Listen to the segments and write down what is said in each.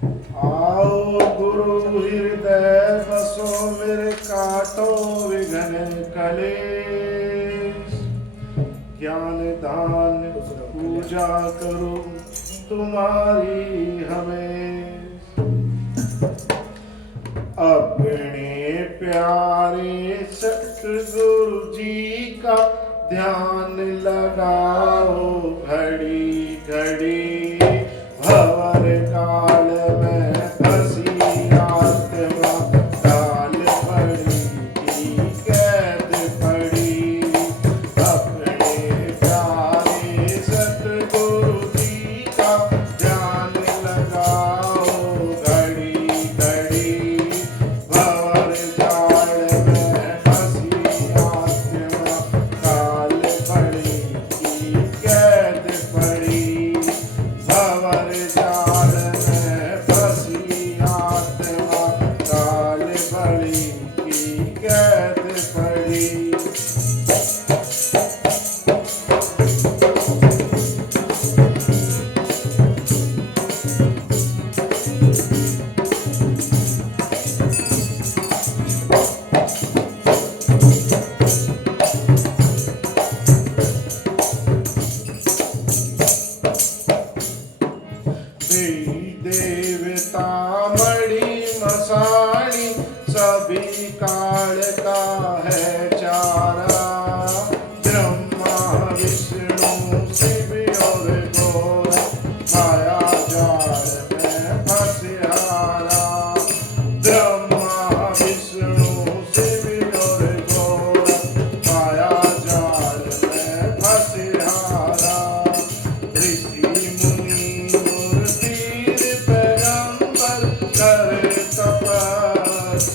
आओ गुरु हृदय बसो मेरे काटो विघ्न कलेश। ज्ञान दान पूजा करो तुम्हारी हमें। अपने प्यारे सतगुरु जी का ध्यान लगाओ घड़ी घड़ी। भंवर काल में फंसी आत्मा काल पड़ी की कैद पड़ी। अपने प्यारे सतगुरु जी का ध्यान लगाओ घड़ी घड़ी। भंवर जाल में फंसी आत्मा काल पड़ी की कैद पड़ी। भंवर जाल में फंसी आत्मा काल पड़ी की कैद पड़ी। देवी देवता मणि मसाणी सभी काल का है चारा। ब्रह्मा विष्णु शिव और गोरा माया जाल में फंसियारा। ब्रह्मा विष्णु शिव और गोरा माया जाल में फंसियारा। ऋषि मुनि और पीर पैगंबर करे तपस्यारा।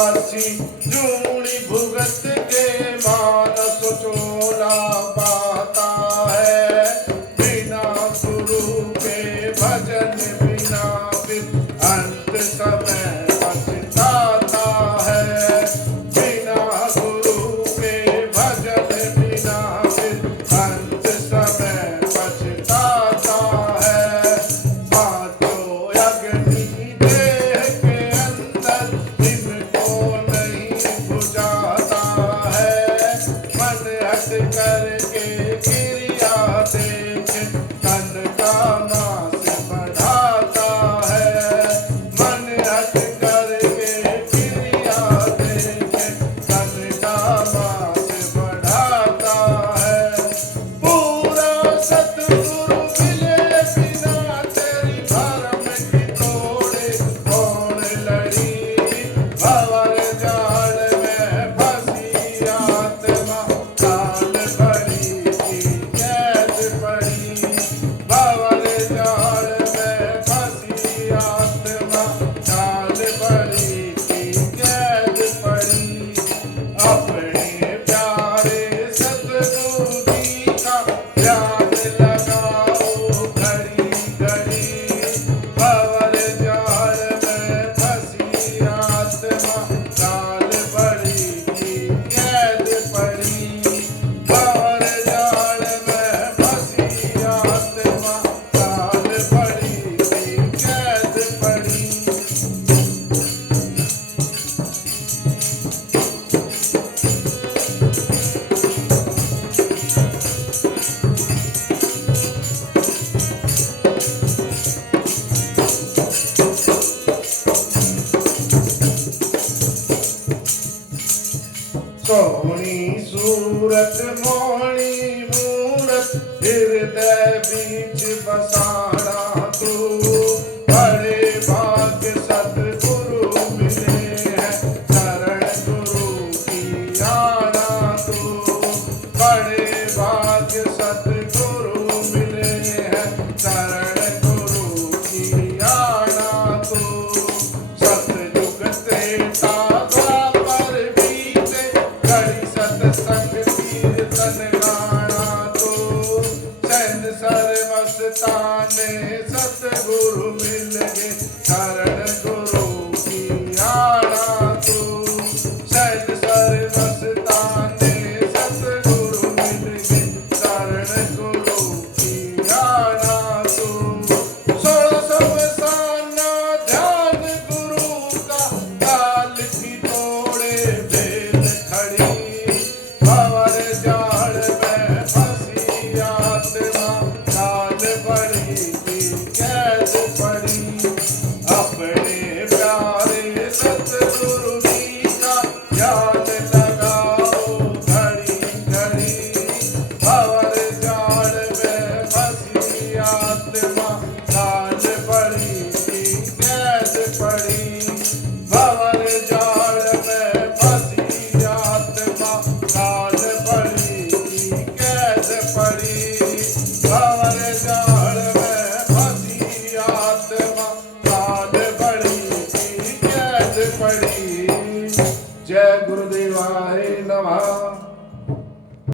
दासी जूणी भुगत के मानस चोला पाता है। बिना गुरु के भजन बिना फिर अंत समय पछताता है। बिना गुरु के भजन बिना फिर अंत समय पछताता है। पांचों अग्नि देह के अंदर इनको नहीं बुझाता है। मन हट करके क्रिया देख तन का नाश बढ़ाता है। मन हट करके क्रिया देख तन का नाश बढ़ाता है। पूरा सतगुरु मिले बिना तेरी भरम की तोड़े कौन लड़ी। भंवर जाल में फंसी आत्मा काल बड़ी की कैद पड़ी। भंवर जाल में फंसी आत्मा काल बड़ी की कैद पड़ी। अपने प्यारे सतगुरु जी का ध्यान लगाओ घड़ी घड़ी। भंवर जाल में फंसी आत्मा काल बड़ी की कैद पड़ी। भंवर जाल में फंसी आत्मा काल बड़ी की कैद पड़ी। सोहनी सूरत मोहनी मूरत हृदय बीच बसाना तू। बड़े भाग्य सतगुरु मिले हैं शरण गुरु की आना तू। बड़े भाग्य सतगुरु मिले हैं शरण गुरु की आना तू। सतयुग त्रेता द्वापर बीते घड़ी सतसंग कीर्तन गाना तू। सैन सर्वस्ताने सतगुरु मिल गए शरण गुरु की आना तू। सैन सर्वस्ताने सतगुरु मिल गए शरण गुरु की आना तू। 16 साना ध्यान गुरु का काल की तोड़े भेद खड़ी। भंवर जाल में फंसी आत्मा काल बड़ी की कैद पड़ी। अपने प्यारे सतगुरु जी का ध्यान लगाओ घड़ी घड़ी। भंवर जाल में फंसी आत्मा काल बड़ी की कैद पड़ी। भंवर जाल में फंसी आत्मा काल बड़ी की कैद पड़ी। भंवर जाल में फंसी आत्मा काल बड़ी की कैद पड़ी। जय गुरुदेवाय नमः।